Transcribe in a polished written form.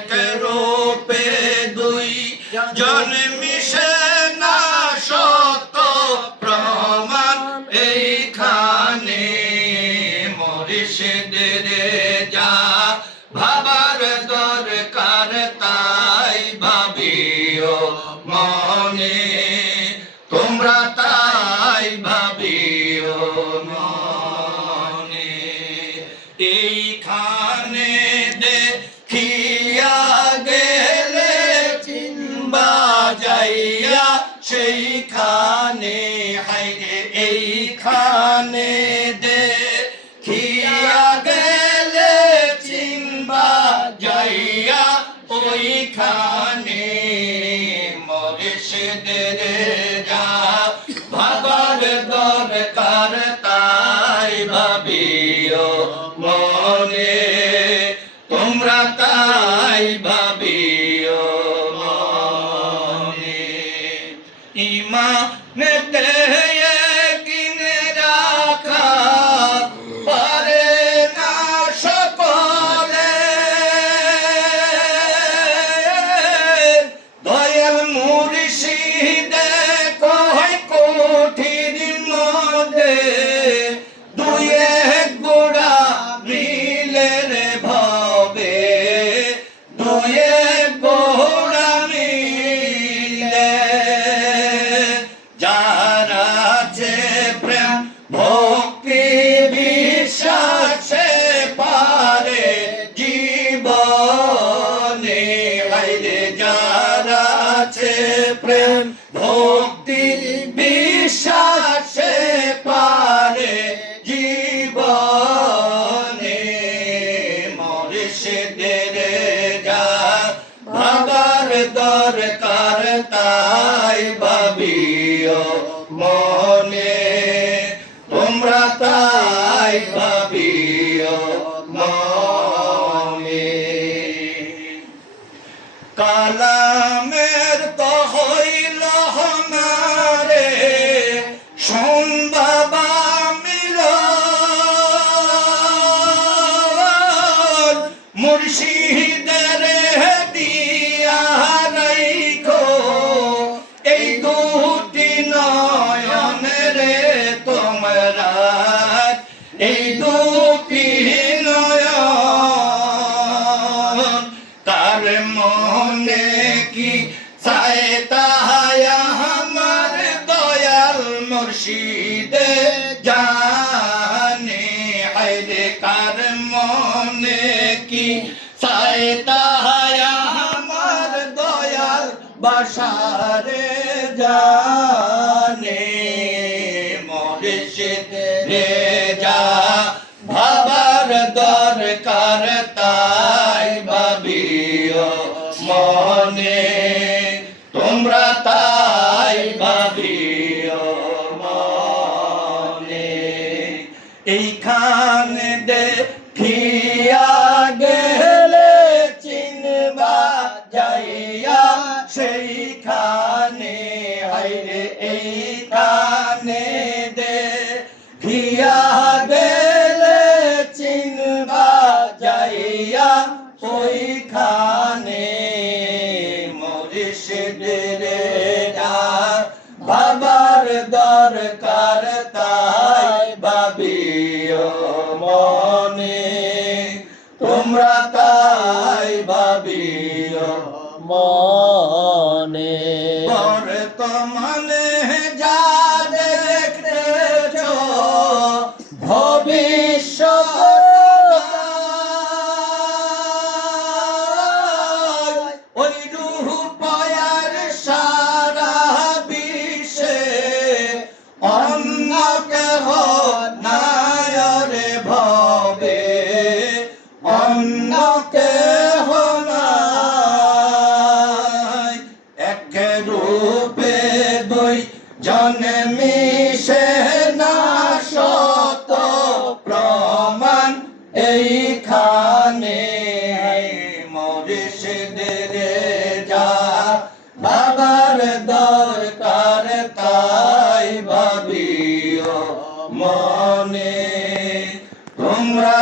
এক রূপে দুই জন মিশে না সত প্রমাণ এইখানে মুর্শিদের যা ভাবার দরকার তাই ভাবিও মনে তোমরা তাই ভাবিও মনে এইখানে দেখিয়া গেলে চিনবা যাইয়া সেইখানে হাইরে এইখানে দেখিয়া গেলে চিনবা যাইয়া ওইখানে মুর্শিদের যা ভাবার দরকার তাই ভাবিও মনে তোমরা তাই ভাবিও মনে ঈমানেতে কিনে রাখা পারে না সকলে দয়াল মুর্শিদে কয় কোঠির মধ্যে দুই এক গোড়া মিলে রে ভবে দুই এক গোড়া মিলে যার আছে প্রেম ভক্তি বিশ্বাসে পারে জীবনে হাইরে যার আছে প্রেম ভক্তি বিশ্বাসে পারে জীবনে মুর্শিদের যা ভাবার দরকার তাই ভাবিও মনে তোমরা তাই ভাবিও মনে কালামের তো হইল হমারে শোন বাবা মিলন মুর্শিদের দিয়া রাইখো এই দুটি নয়ন রে তোমরা এই দুটি নয়ন তার মনে কি চায় তাহাই আমার দয়াল মুর্শিদে জানে হায়রে কার মনে কি চায় তাহাই আমার দয়াল বাসারে জানে মুর্শিদে যা ভাবার দরকার তাই ভাবিও মনে তোমরা তাই ভাবিও মনে এইখানে দেখিয়া গেলে চিনবা যাইয়া সেইখানে হাইরে এইখানে দেখিয়া গেলে চিনবা যাইয়া ওইখানে মুর্শিদের যা ভাবার দরকার তাই ভাবিও মনে তোমরা তাই ভাবিও মনে বর্তমানে যা দেখতেছ ভবিষ্যৎ ওই রূপয়ার সারা বিশ্বে অন্য কেহ নাই রে ভবে অন্য কেহ নাই এক রূপে দুই জন মিশে না সত প্রমাণ এইখানে মুর্শিদের যা ভাবার দরকার তাই ভাবিও মনে তোমরা